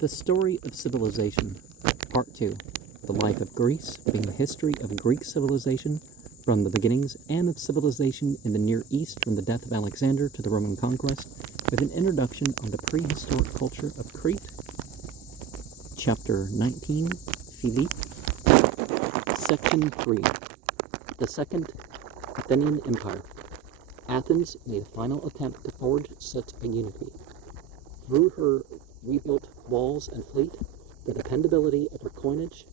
The Story of Civilization, Part 2, The Life of Greece, being the history of Greek civilization from the beginnings and of civilization in the Near East from the death of Alexander to the Roman conquest, with an introduction on the prehistoric culture of Crete. Chapter 19, Philippe. Section 3, The Second Athenian Empire. Athens made a final attempt to forge such a unity. Through her rebuilt walls and fleet, the dependability of her coinage,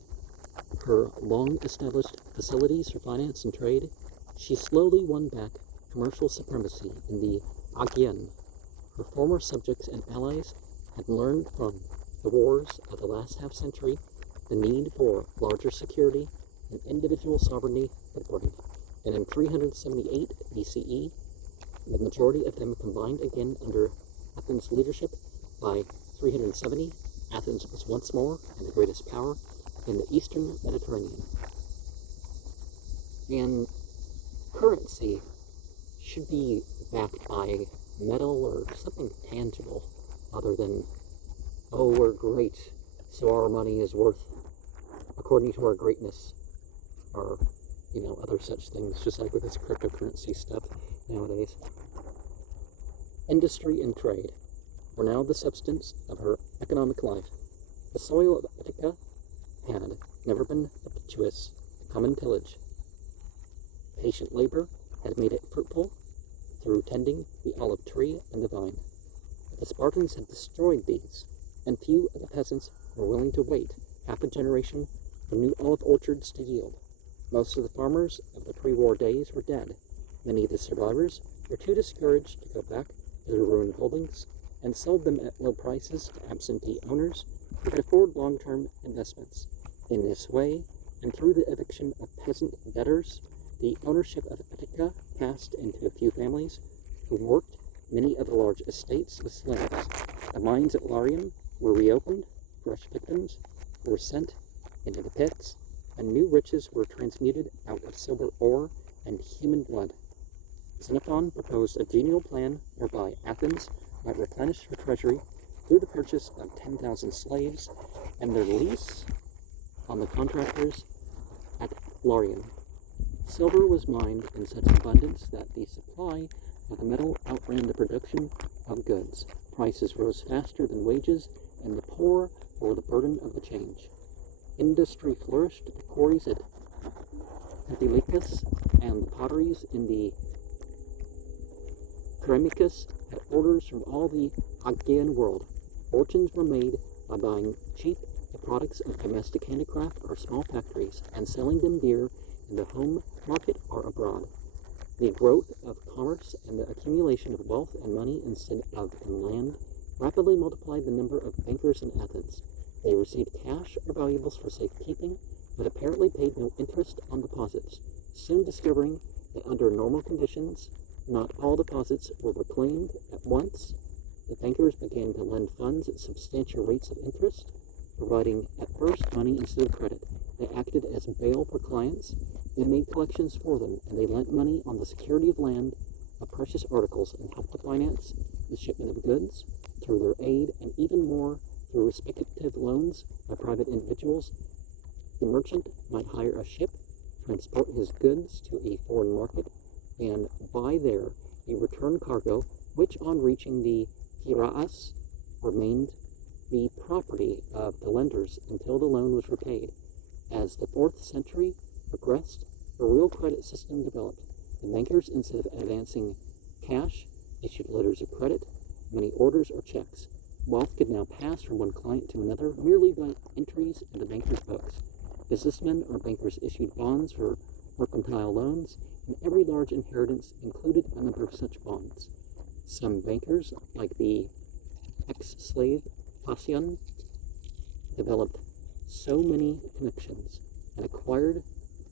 her long-established facilities for finance and trade, she slowly won back commercial supremacy in the Aegean. Her former subjects and allies had learned from the wars of the last half-century the need for larger security and individual sovereignty would bring, and in 378 BCE, the majority of them combined again under Athens' leadership. By 370, Athens was once more the greatest power in the eastern Mediterranean. And currency should be backed by metal or something tangible other than, oh, we're great, so our money is worth according to our greatness, or, other such things, just like with this cryptocurrency stuff nowadays. Industry and trade were now the substance of her economic life. The soil of Attica had never been propitious to common tillage. Patient labor had made it fruitful through tending the olive tree and the vine. But the Spartans had destroyed these, and few of the peasants were willing to wait half a generation for new olive orchards to yield. Most of the farmers of the pre-war days were dead. Many of the survivors were too discouraged to go back to their ruined holdings and sold them at low prices to absentee owners who could afford long-term investments. In this way, and through the eviction of peasant debtors, the ownership of Attica passed into a few families who worked many of the large estates with slaves. The mines at Larium were reopened, fresh victims were sent into the pits, and new riches were transmuted out of silver ore and human blood. Xenophon proposed a genial plan whereby Athens might replenish her treasury through the purchase of 10,000 slaves and their lease on the contractors at Larium. Silver was mined in such abundance that the supply of the metal outran the production of goods. Prices rose faster than wages, and the poor bore the burden of the change. Industry flourished. The quarries at Antilochus and the potteries in the Ceramicus had orders from all the Aegean world. Fortunes were made by buying cheap the products of domestic handicraft or small factories and selling them dear in the home market or abroad. The growth of commerce and the accumulation of wealth and money instead of in land rapidly multiplied the number of bankers in Athens. They received cash or valuables for safekeeping, but apparently paid no interest on deposits, soon discovering that under normal conditions, not all deposits were reclaimed at once. The bankers began to lend funds at substantial rates of interest, providing at first money instead of credit. They acted as bail for clients. They made collections for them, and they lent money on the security of land, of precious articles, and helped to finance the shipment of goods through their aid, and even more through speculative loans by private individuals. The merchant might hire a ship, transport his goods to a foreign market, and buy there a return cargo, which on reaching the Piraeus remained the property of the lenders until the loan was repaid. As the 4th century progressed, a real credit system developed. The bankers, instead of advancing cash, issued letters of credit, money orders, or checks. Wealth could now pass from one client to another merely by entries in the banker's books. Businessmen or bankers issued bonds for mercantile loans, and every large inheritance included a number of such bonds. Some bankers, like the ex-slave Phocion, developed so many connections and acquired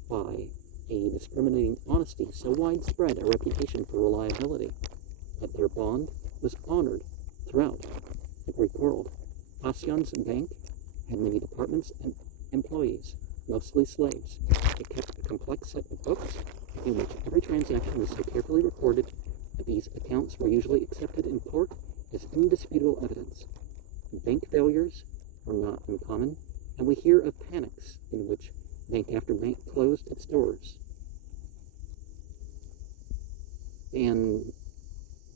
by a discriminating honesty so widespread a reputation for reliability that their bond was honored throughout the Greek world. Phocion's bank had many departments and employees, mostly slaves. It kept a complex set of books in which every transaction was so carefully recorded that these accounts were usually accepted in court as indisputable evidence. Bank failures were not uncommon, and we hear of panics in which bank after bank closed its doors. And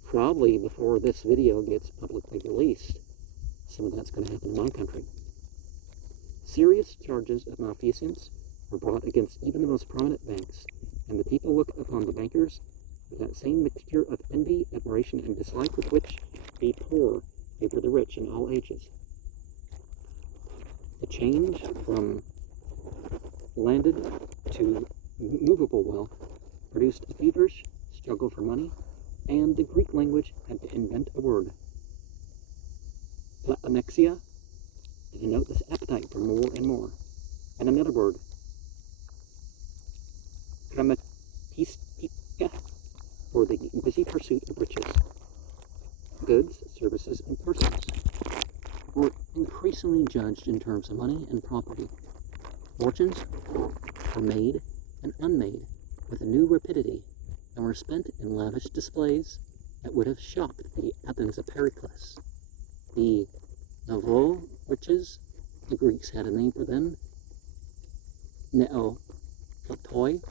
probably before this video gets publicly released, some of that's going to happen in my country. Serious charges of malfeasance were brought against even the most prominent banks, and the people look upon the bankers with that same mixture of envy, admiration, and dislike with which the poor favor the rich in all ages. The change from landed to movable wealth produced a feverish struggle for money, and the Greek language had to invent a word, platonexia, to denote this appetite for more and more, and another word, krematistika, for the busy pursuit of riches. Goods, services, and persons were increasingly judged in terms of money and property. Fortunes were made and unmade with a new rapidity, and were spent in lavish displays that would have shocked the Athens of Pericles. The nouveau riches, the Greeks had a name for them, neoplatoi,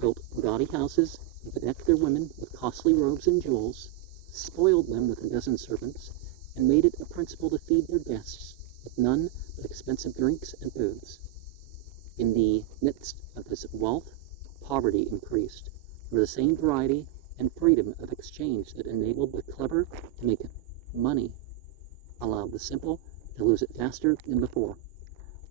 built gaudy houses, bedecked their women with costly robes and jewels, spoiled them with a dozen servants, and made it a principle to feed their guests with none but expensive drinks and foods. In the midst of this wealth, poverty increased, for the same variety and freedom of exchange that enabled the clever to make money allowed the simple to lose it faster than before.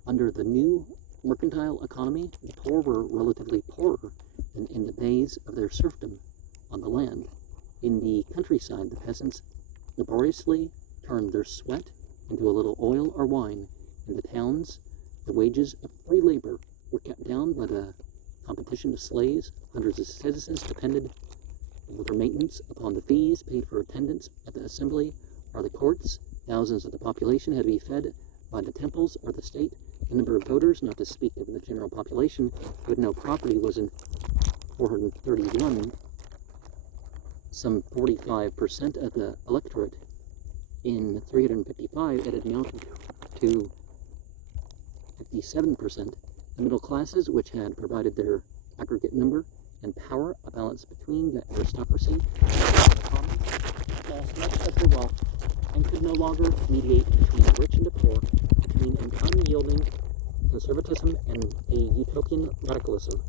Under the new mercantile economy, the poor were relatively poorer than in the days of their serfdom on the land. In the countryside, the peasants laboriously turned their sweat into a little oil or wine. In the towns, the wages of free labor were kept down by the competition of slaves. Hundreds of citizens depended for their maintenance upon the fees paid for attendance at the assembly or the courts. Thousands of the population had to be fed by the temples or the state. The number of voters, not to speak of the general population, who had no property, was in 431, some 45% of the electorate. In 355, it had mounted to 57%. The middle classes, which had provided their aggregate number and power, a balance between the aristocracy and the common, lost much of their wealth and could no longer mediate between the rich and the poor, between an unyielding conservatism and a utopian radicalism.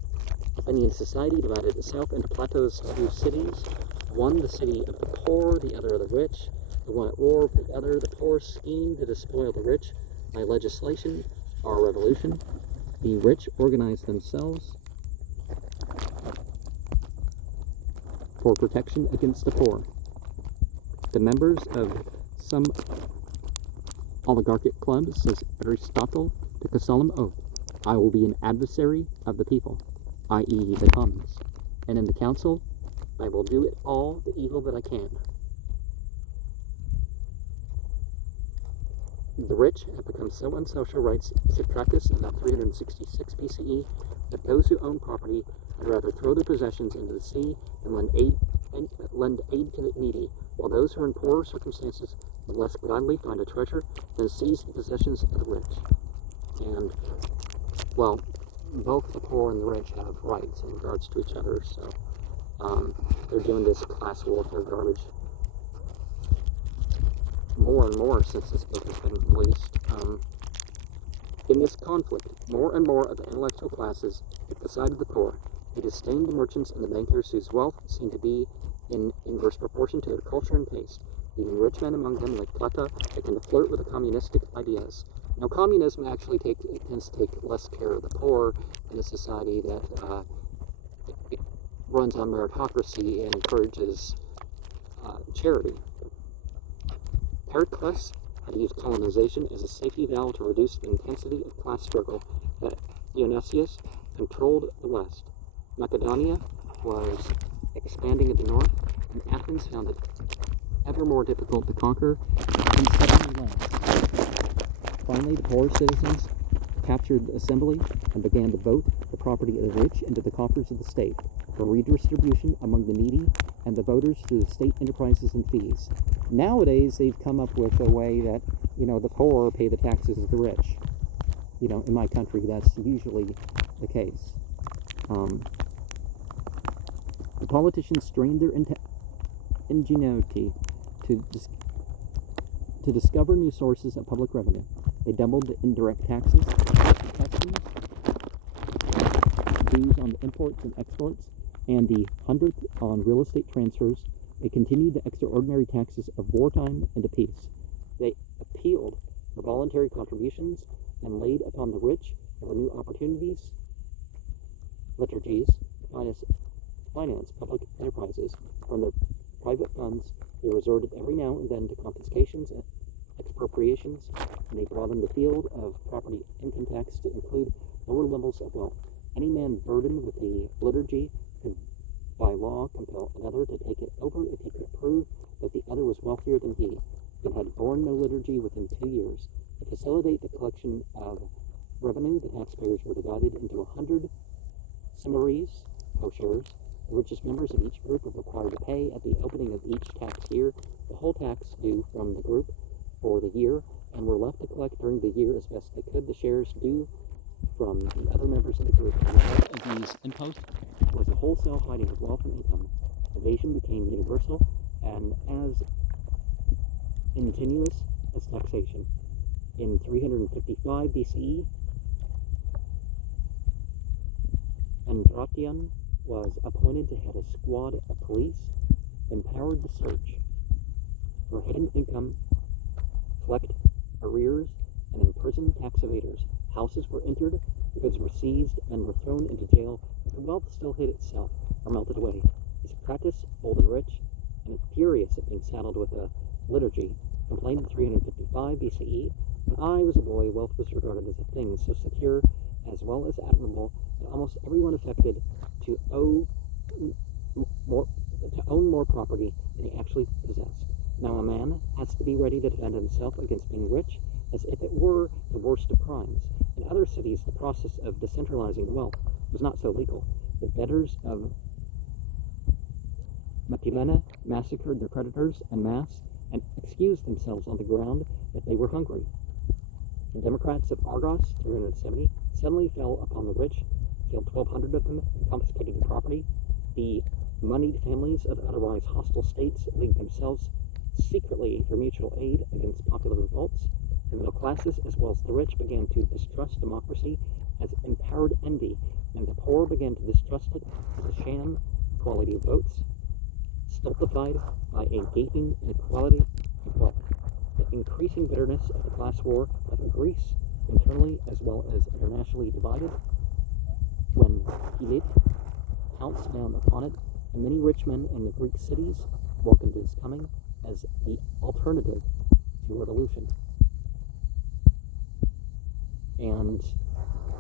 Athenian society divided itself into Plato's two cities, one the city of the poor, the other of the rich. The one at war with the other, the poor schemed to despoil the rich by legislation or revolution. The rich organized themselves for protection against the poor. The members of some oligarchic clubs, says Aristotle, took a solemn oath: I will be an adversary of the people, i.e. the commons, and in the council I will do it all the evil that I can. The rich have become so unsocial, writes Socrates in about 366 BCE, that those who own property would rather throw their possessions into the sea and lend aid to the needy, while those who are in poorer circumstances would less gladly find a treasure than seize the possessions of the rich. And, well, both the poor and the rich have rights in regards to each other, so they're doing this class warfare garbage more and more since this book has been released. In this conflict, more and more of the intellectual classes took the side of the poor. They disdained the merchants and the bankers whose wealth seemed to be in inverse proportion to their culture and taste. Even rich men among them, like Plato, began to flirt with the communistic ideas. Now, communism actually tends to take less care of the poor in a society that it runs on meritocracy and encourages charity. Pericles had used colonization as a safety valve to reduce the intensity of class struggle. That Dionysius controlled the west. Macedonia was expanding in the north, and Athens found it ever more difficult to conquer and suddenly lost. Finally, the poor citizens captured the assembly and began to vote the property of the rich into the coffers of the state for redistribution among the needy and the voters through the state enterprises and fees. Nowadays, they've come up with a way that the poor pay the taxes of the rich. In my country, that's usually the case. The politicians strained their ingenuity to discover new sources of public revenue. They doubled the indirect taxes, customs, dues on the imports and exports, and the 100th on real estate transfers. They continued the extraordinary taxes of wartime and of peace. They appealed for voluntary contributions and laid upon the rich ever new opportunities, liturgies, to finance public enterprises. From their private funds, they resorted every now and then to confiscations and expropriations, and they broadened the field of property income tax to include lower levels of wealth. Any man burdened with the liturgy could by law compel another to take it over if he could prove that the other was wealthier than he, and had borne no liturgy within 2 years. To facilitate the collection of revenue, the taxpayers were divided into 100 summaries, co-sharers. The richest members of each group were required to pay at the opening of each tax year the whole tax due from the group for the year, and were left to collect during the year as best they could the shares due from the other members of the group. The result of these imposts was a wholesale hiding of wealth and income. Evasion became universal and as ingenuous as taxation. In 355 BCE, Durant was appointed to head a squad of police empowered to search for hidden income, collect arrears, and imprison tax evaders. Houses were entered, goods were seized, and were thrown into jail, but the wealth still hid itself or melted away. Socrates, old and rich, and furious at being saddled with a liturgy, complained in 355 BCE, "When I was a boy, wealth was regarded as a thing so secure as well as admirable that almost everyone affected to own more property than he actually possessed. Now a man has to be ready to defend himself against being rich, as if it were the worst of crimes. In other cities, the process of decentralizing wealth was not so legal. The debtors of Mytilene massacred their creditors en masse and excused themselves on the ground that they were hungry. The Democrats of Argos, 370, suddenly fell upon the rich, killed 1,200 of them, and confiscated their property. The moneyed families of otherwise hostile states leagued themselves secretly for mutual aid against popular revolts. The middle classes, as well as the rich, began to distrust democracy as empowered envy, and the poor began to distrust it as a sham equality of votes, stultified by a gaping inequality of wealth. The increasing bitterness of the class war left Greece, internally as well as internationally divided, when Philip pounced down upon it, and many rich men in the Greek cities welcomed his coming as the alternative to revolution. And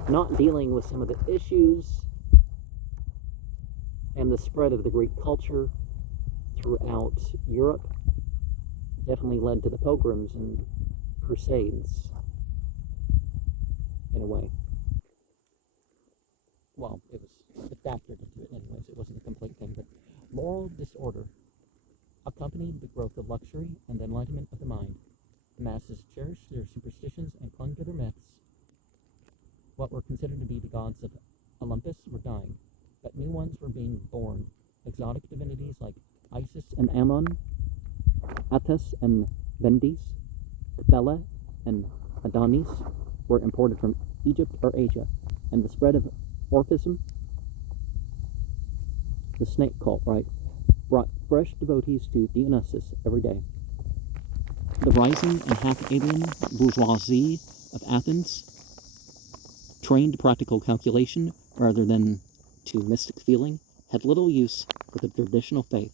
not dealing with some of the issues and the spread of the Greek culture throughout Europe definitely led to the pogroms and crusades, in a way. Well, it was adapted into it anyways, it wasn't a complete thing, but moral disorder accompanied the growth of luxury and the enlightenment of the mind. The masses cherished their superstitions and clung to their myths. What were considered to be the gods of Olympus were dying, but new ones were being born. Exotic divinities like Isis and Ammon, Attis and Vendis, Bela and Adonis were imported from Egypt or Asia, and the spread of Orphism, the snake cult, brought fresh devotees to Dionysus every day. The rising and half-alien bourgeoisie of Athens, trained to practical calculation rather than to mystic feeling, had little use for the traditional faith.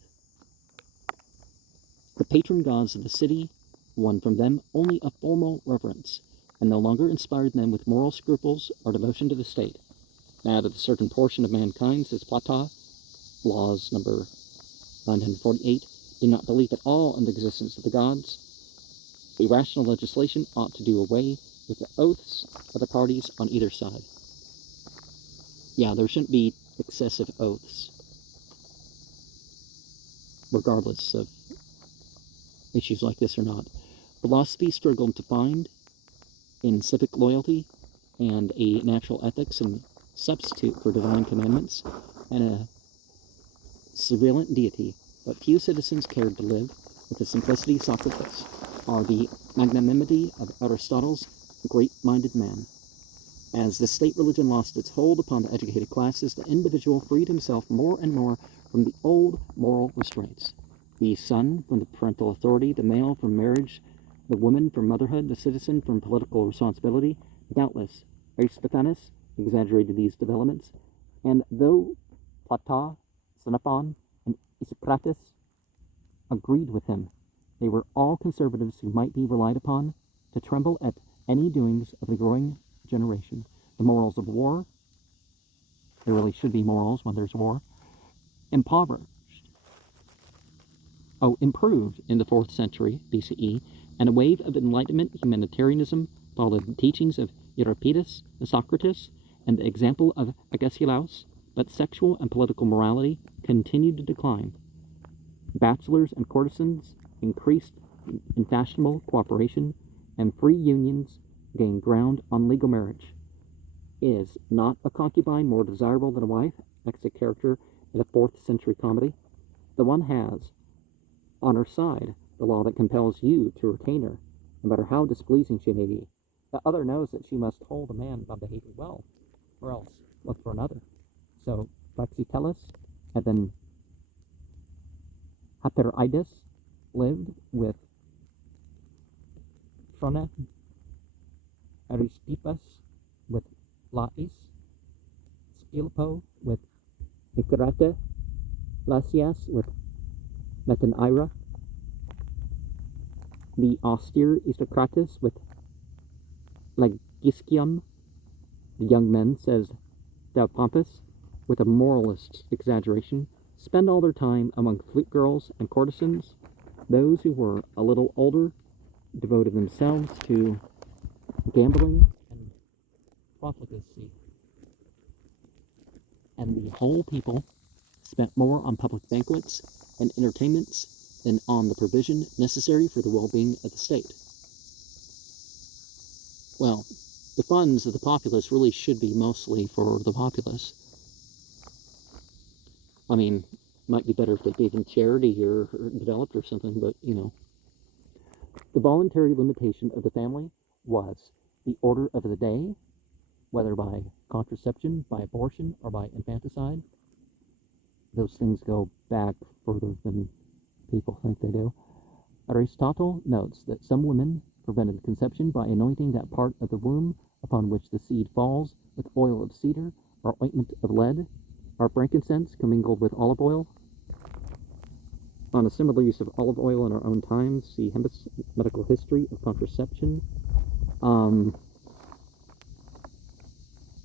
The patron gods of the city won from them only a formal reverence, and no longer inspired them with moral scruples or devotion to the state. Now that a certain portion of mankind, says Plata, Laws number 948, do not believe at all in the existence of the gods, irrational legislation ought to do away with the oaths of the parties on either side. Yeah, there shouldn't be excessive oaths, regardless of issues like this or not. Philosophy struggled to find in civic loyalty and a natural ethics and substitute for divine commandments and a surveillant deity, but few citizens cared to live with the simplicity of Socrates or the magnanimity of Aristotle's great-minded man. As the state religion lost its hold upon the educated classes, the individual freed himself more and more from the old moral restraints. The son from the parental authority, the male from marriage, the woman from motherhood, the citizen from political responsibility. Doubtless, Aristophanes exaggerated these developments, and though Plato, Xenophon, and Isocrates agreed with him, they were all conservatives who might be relied upon to tremble at any doings of the growing generation. The morals of war, there really should be morals when there's war, improved in the 4th century BCE, and a wave of Enlightenment humanitarianism followed the teachings of Euripides and Socrates and the example of Agesilaus, but sexual and political morality continued to decline. Bachelors and courtesans increased in fashionable cooperation, and free unions gained ground on legal marriage. Is not a concubine more desirable than a wife? Asks a character in a 4th century comedy. The one has on her side the law that compels you to retain her, no matter how displeasing she may be. The other knows that she must hold a man by behaving well, or else look for another. So Praxiteles and then Hyperides lived with Phronea, Aristippus with Lais, Scipipo with Nicarete, Lysias with Metaneira, the austere Isocrates with Lagiscium, the young men, says Pompus, with a moralist exaggeration, spend all their time among flute girls and courtesans. Those who were a little older devoted themselves to gambling and profligacy, and the whole people spent more on public banquets and entertainments than on the provision necessary for the well-being of the state. Well, the funds of the populace really should be mostly for the populace. I mean, might be better if they gave them charity or developed or something, but, you know. The voluntary limitation of the family was the order of the day, whether by contraception, by abortion, or by infanticide. Those things go back further than people think they do. Aristotle notes that some women prevented conception by anointing that part of the womb upon which the seed falls with oil of cedar or ointment of lead, or frankincense commingled with olive oil. On a similar use of olive oil in our own times, see Hembett's Medical History of Contraception.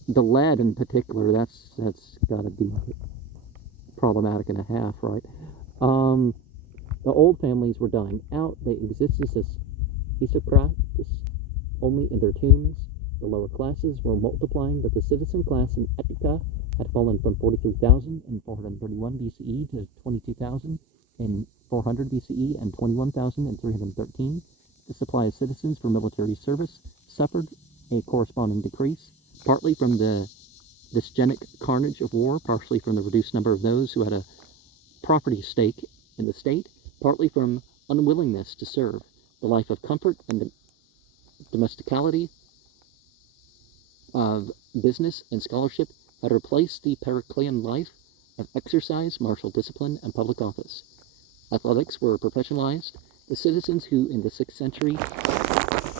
The lead in particular, that's got to be problematic and a half, right? The old families were dying out. They existed as Isocrates only in their tombs. The lower classes were multiplying, but the citizen class in Attica had fallen from 43,000 in 431 BCE to 22,000 in 400 BCE and 21,000 in 313. The supply of citizens for military service suffered a corresponding decrease, partly from the dysgenic carnage of war, partially from the reduced number of those who had a property stake in the state, partly from unwillingness to serve. The life of comfort and domesticality of business and scholarship had replaced the Periclean life of exercise, martial discipline, and public office. Athletics were professionalized. The citizens who, in the 6th century,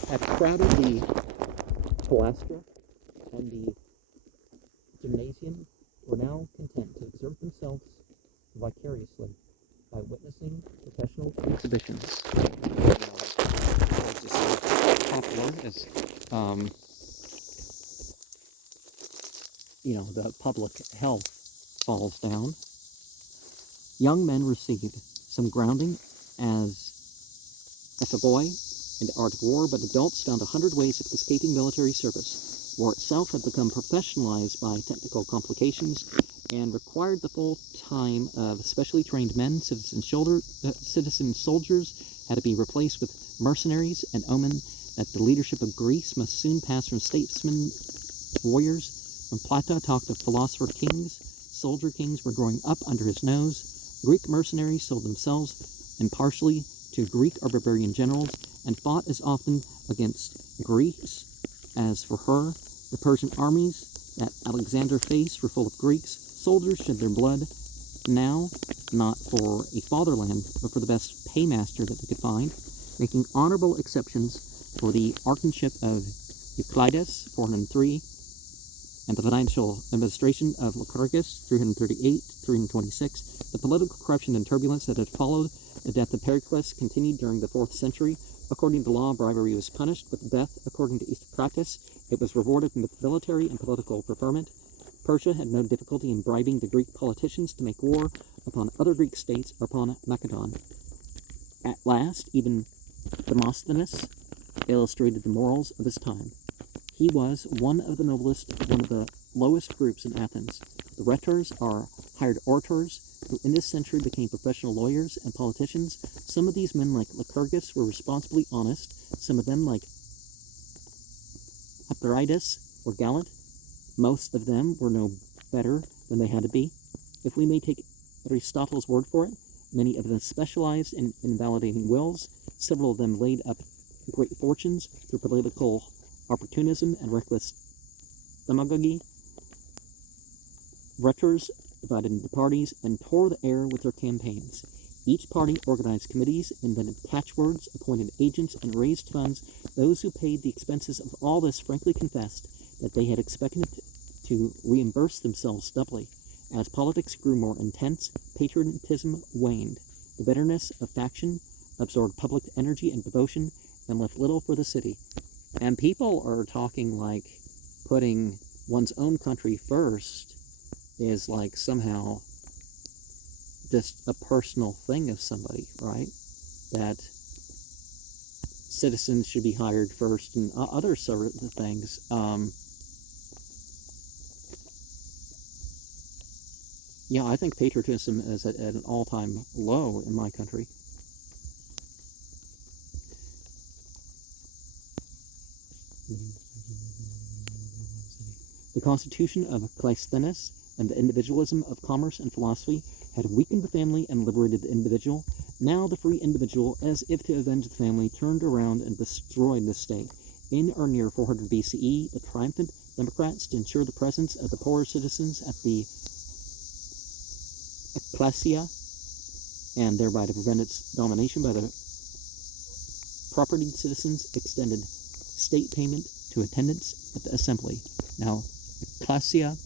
had crowded the Palastra and the Gymnasium were now content to exert themselves vicariously by witnessing professional exhibitions. Popular as, the public health falls down. Young men received some grounding as epheboi in the art of war, but adults found 100 ways of escaping military service. War itself had become professionalized by technical complications and required the full time of specially trained men. Citizen soldiers had to be replaced with mercenaries, and omen that the leadership of Greece must soon pass from statesmen to warriors. When Plato talked of philosopher kings, soldier kings were growing up under his nose. Greek mercenaries sold themselves impartially to Greek or barbarian generals and fought as often against Greeks as for her. The Persian armies that Alexander faced were full of Greeks. Soldiers shed their blood, now not for a fatherland, but for the best paymaster that they could find, making honorable exceptions for the archonship of Euclides, 403, and the financial administration of Lycurgus, 338-326. The political corruption and turbulence that had followed the death of Pericles continued during the 4th century. According to law, bribery was punished with death. According to Eastern practice, it was rewarded with military and political preferment. Persia had no difficulty in bribing the Greek politicians to make war upon other Greek states or upon Macedon. At last, even Demosthenes illustrated the morals of his time. He was one of the noblest, one of the lowest groups in Athens. The rhetors are hired orators who in this century became professional lawyers and politicians. Some of these men, like Lycurgus, were responsibly honest. Some of them, like Hyperides, were gallant. Most of them were no better than they had to be. If we may take Aristotle's word for it, many of them specialized in invalidating wills. Several of them laid up great fortunes through political opportunism and reckless demagogy. Rhetors divided into parties and tore the air with their campaigns. Each party organized committees, invented catchwords, appointed agents, and raised funds. Those who paid the expenses of all this frankly confessed that they had expected to reimburse themselves doubly. As politics grew more intense, patriotism waned. The bitterness of faction absorbed public energy and devotion and left little for the city. And people are talking like putting one's own country first is like somehow just a personal thing of somebody, right? That citizens should be hired first and other sort of things. Yeah, I think patriotism is at an all-time low in my country. The constitution of Cleisthenes and the individualism of commerce and philosophy had weakened the family and liberated the individual. Now the free individual, as if to avenge the family, turned around and destroyed the state. In or near 400 BCE, the triumphant Democrats, to ensure the presence of the poorer citizens at the ecclesia, and thereby to prevent its domination by the propertied citizens, extended state payment to attendance at the assembly. Now, ecclesia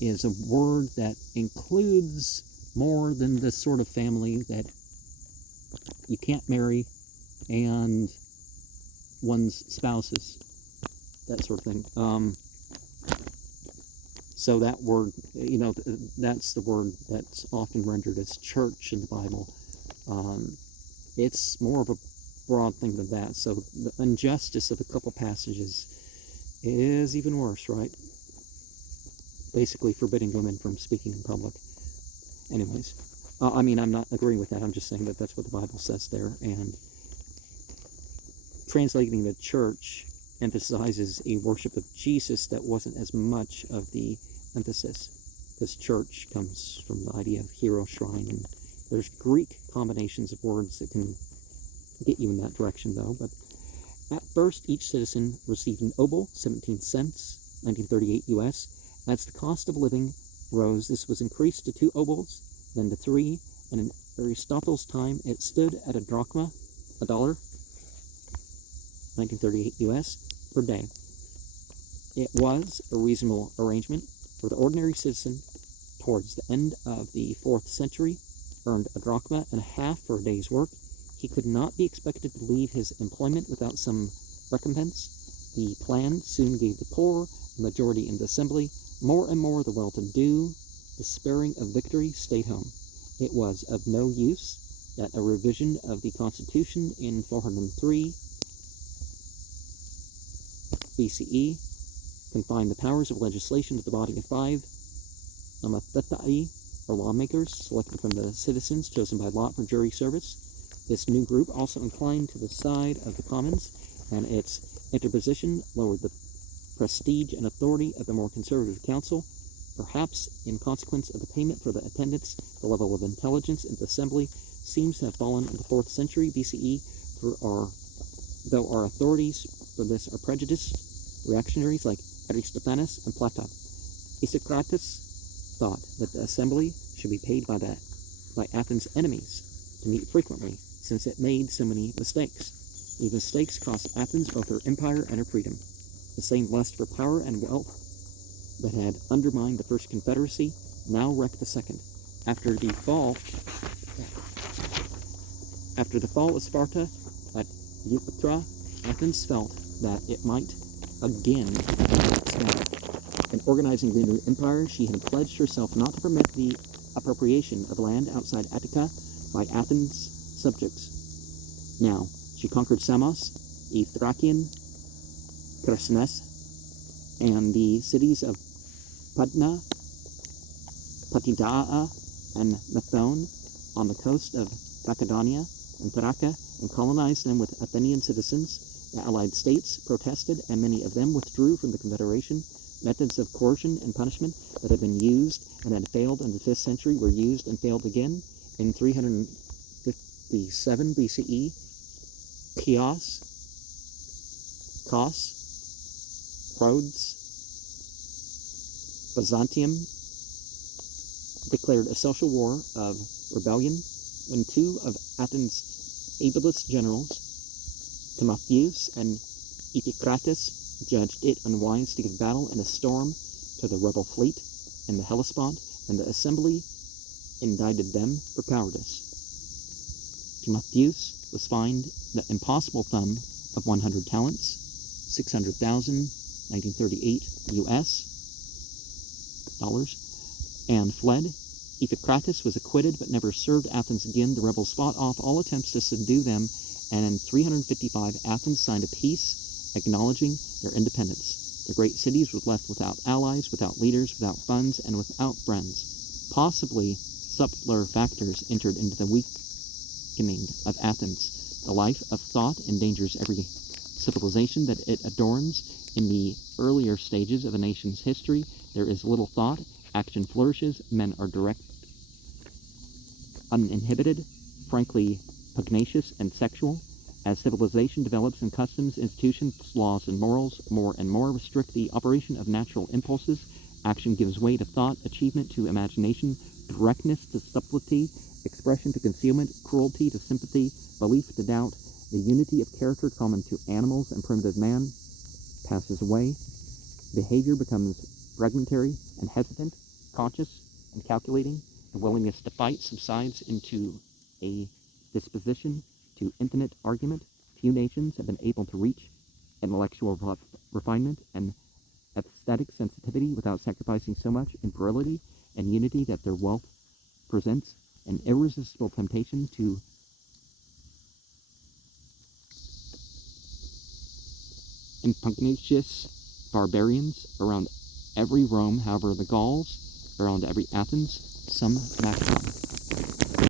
is a word that includes more than the sort of family that you can't marry and one's spouses, that sort of thing. So that word, you know, that's the word that's often rendered as church in the Bible. It's more of a broad thing than that. So the injustice of a couple passages is even worse, right? Basically forbidding women from speaking in public. Anyways, I mean, I'm not agreeing with that. I'm just saying that that's what the Bible says there. And translating the church emphasizes a worship of Jesus that wasn't as much of the emphasis, because church comes from the idea of hero, shrine, and there's Greek combinations of words that can get you in that direction, though. But at first, each citizen received an obol, 17 cents, 1938 US. As the cost of living rose, this was increased to 2 obols, then to 3, and in Aristotle's time, it stood at a drachma, $1, 1938 US, per day. It was a reasonable arrangement, for the ordinary citizen, towards the end of the 4th century, earned a drachma and a half for a day's work. He could not be expected to leave his employment without some recompense. The plan soon gave the poor a majority in the assembly. More and more the well-to-do, despairing of victory, stayed home. It was of no use that a revision of the Constitution in 403 BCE confined the powers of legislation to the body of 5 amathetai, or lawmakers, selected from the citizens, chosen by lot for jury service. This new group also inclined to the side of the commons, and its interposition lowered the prestige and authority of the more conservative council. Perhaps in consequence of the payment for the attendance, the level of intelligence in the assembly seems to have fallen in the 4th century BCE, though our authorities for this are prejudiced reactionaries like Aristophanes and Plato. Isocrates thought that the assembly should be paid by Athens' enemies to meet frequently, since it made so many mistakes. These mistakes cost Athens both her empire and her freedom. The same lust for power and wealth that had undermined the first confederacy now wrecked the second. After the fall of Sparta at Eupatora, Athens felt that it might again stand. In organizing the new empire, she had pledged herself not to permit the appropriation of land outside Attica by Athens' subjects. Now, she conquered Samos, a Thracian, Chresnes, and the cities of Pydna, Patidaa, and Methone on the coast of Macedonia and Thracia, and colonized them with Athenian citizens. The allied states protested, and many of them withdrew from the confederation. Methods of coercion and punishment that had been used and had failed in the 5th century were used and failed again. In 357 BCE, Kos, Rhodes, Byzantium declared a social war of rebellion when 2 of Athens' ablest generals, Timotheus and Iphicrates, judged it unwise to give battle in a storm to the rebel fleet in the Hellespont, and the assembly indicted them for cowardice. Timotheus was fined the impossible sum of 100 talents, 600,000, 1938 US dollars, and fled. Iphicrates was acquitted but never served Athens again. The rebels fought off all attempts to subdue them, and in 355 Athens signed a peace acknowledging their independence. The great cities were left without allies, without leaders, without funds, and without friends. Possibly subtler factors entered into the weakening of Athens. The life of thought endangers every civilization that it adorns. In the earlier stages of a nation's history, there is little thought, action flourishes, men are direct, uninhibited, frankly pugnacious, and sexual. As civilization develops and customs, institutions, laws, and morals more and more restrict the operation of natural impulses, action gives way to thought, achievement to imagination, directness to subtlety, expression to concealment, cruelty to sympathy, belief to doubt. The unity of character common to animals and primitive man passes away. Behavior becomes fragmentary and hesitant, conscious and calculating. The willingness to fight subsides into a disposition to infinite argument. Few nations have been able to reach intellectual refinement and aesthetic sensitivity without sacrificing so much in virility and unity that their wealth presents an irresistible temptation to impugnacious barbarians around every Rome. However, the Gauls around every Athens, some maximum.